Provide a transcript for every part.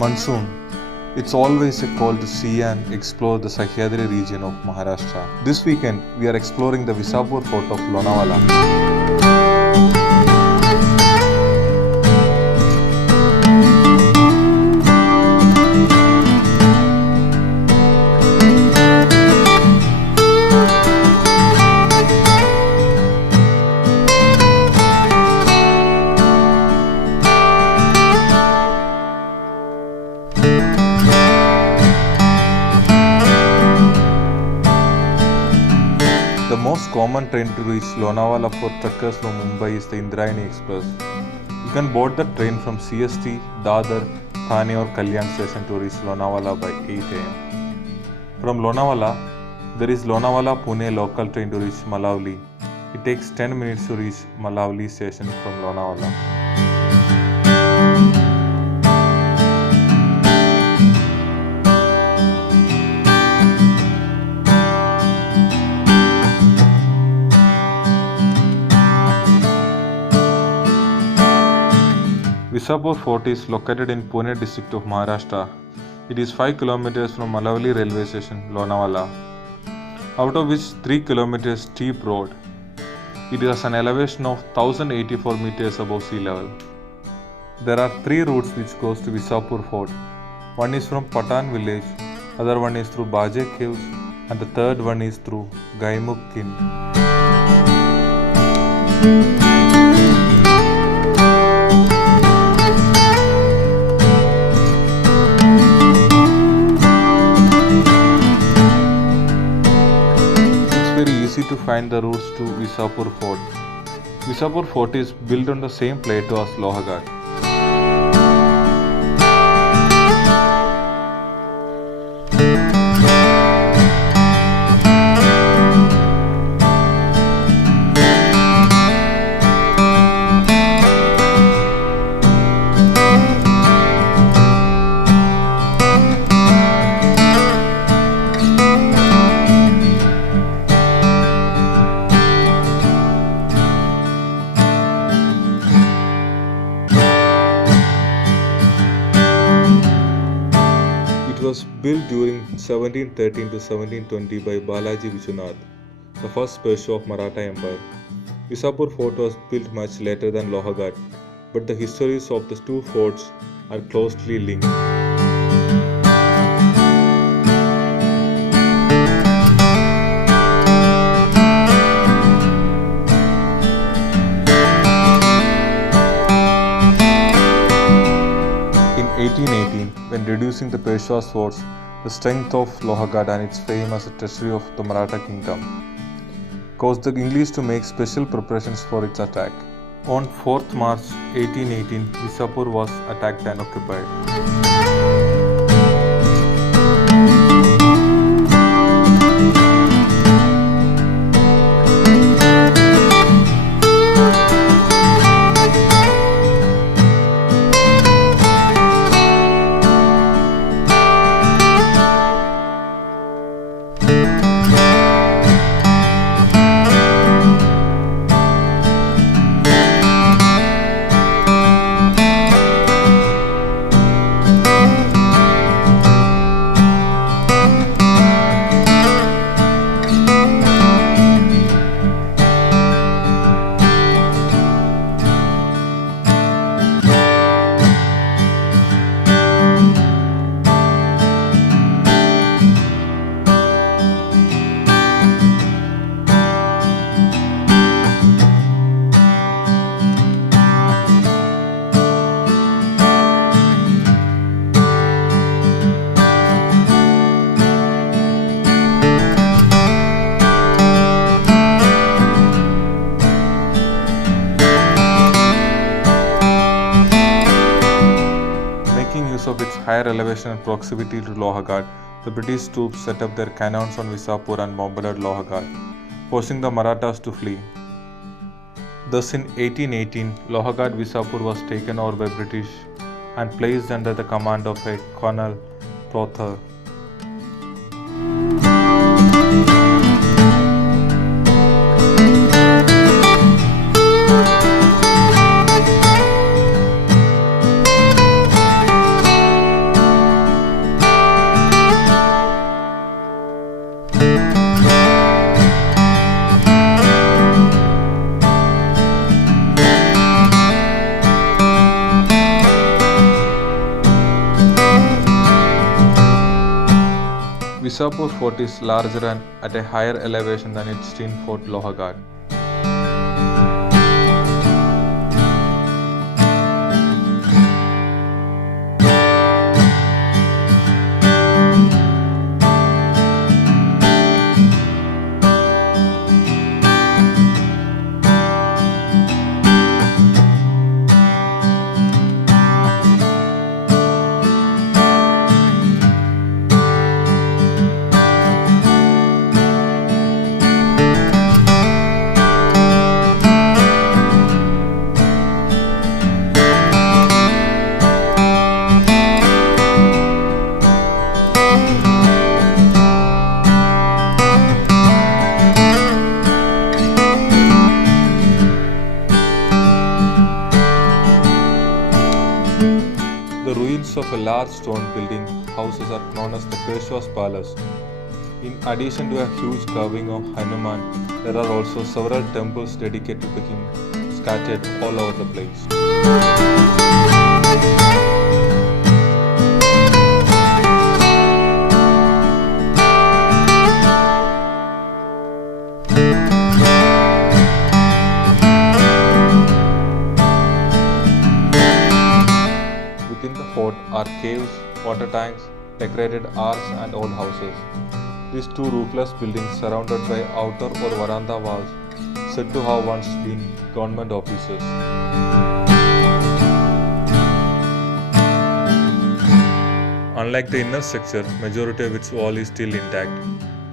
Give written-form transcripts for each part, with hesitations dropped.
Monsoon. It's always a call to see and explore the Sahyadri region of Maharashtra. This weekend, we are exploring the Visapur Fort of Lonavla. The most common train to reach Lonavla for truckers from Mumbai is the Indrayani Express. You can board the train from CST, Dadar, Thane or Kalyan station to reach Lonavla by 8 am. From Lonavla, there is Lonavla Pune local train to reach Malavli. It takes 10 minutes to reach Malavli station from Lonavla. Visapur Fort is located in Pune district of Maharashtra. It is 5 km from Malavli Railway Station, Lonavla, out of which 3 km steep road. It has an elevation of 1084 meters above sea level. There are 3 routes which goes to Visapur Fort. One is from Patan village, other one is through Bhaje caves, and the third one is through Gaimukh khind. Easy to find the routes to Visapur Fort. Visapur Fort is built on the same plateau as Lohagad. It was built during 1713 to 1720 by Balaji Vishwanath, the first Peshwa of Maratha Empire. Visapur Fort was built much later than Lohagad, but the histories of the two forts are closely linked. In 1818, when reducing the Peshwa's force, the strength of Lohagad and its fame as a treasury of the Maratha kingdom caused the English to make special preparations for its attack. On 4th March 1818, Visapur was attacked and occupied. Of its higher elevation and proximity to Lohagad, the British troops set up their cannons on Visapur and bombarded Lohagad, forcing the Marathas to flee. Thus in 1818, Lohagad Visapur was taken over by British and placed under the command of a Colonel Prothero. Visapur Fort is larger and at a higher elevation than its twin fort Lohagad. The ruins of a large stone building houses are known as the Peshwa's Palace. In addition to a huge carving of Hanuman, there are also several temples dedicated to him scattered all over the place. Within the fort are caves, water tanks, decorated arch and old houses. These two roofless buildings surrounded by outer or veranda walls said to have once been government offices. Unlike the inner structure, majority of its wall is still intact.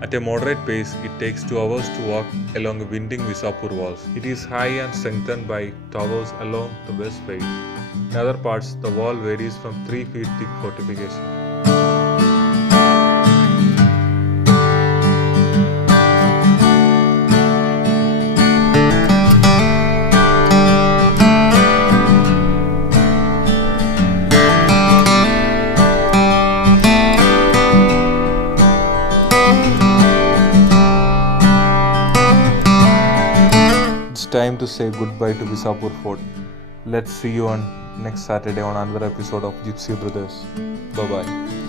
At a moderate pace, it takes 2 hours to walk along winding Visapur walls. It is high and strengthened by towers along the west face. In other parts, the wall varies from 3 feet thick fortification. It's time to say goodbye to Visapur Fort. Let's see you on next Saturday on another episode of Gypsy Brothers. Bye bye.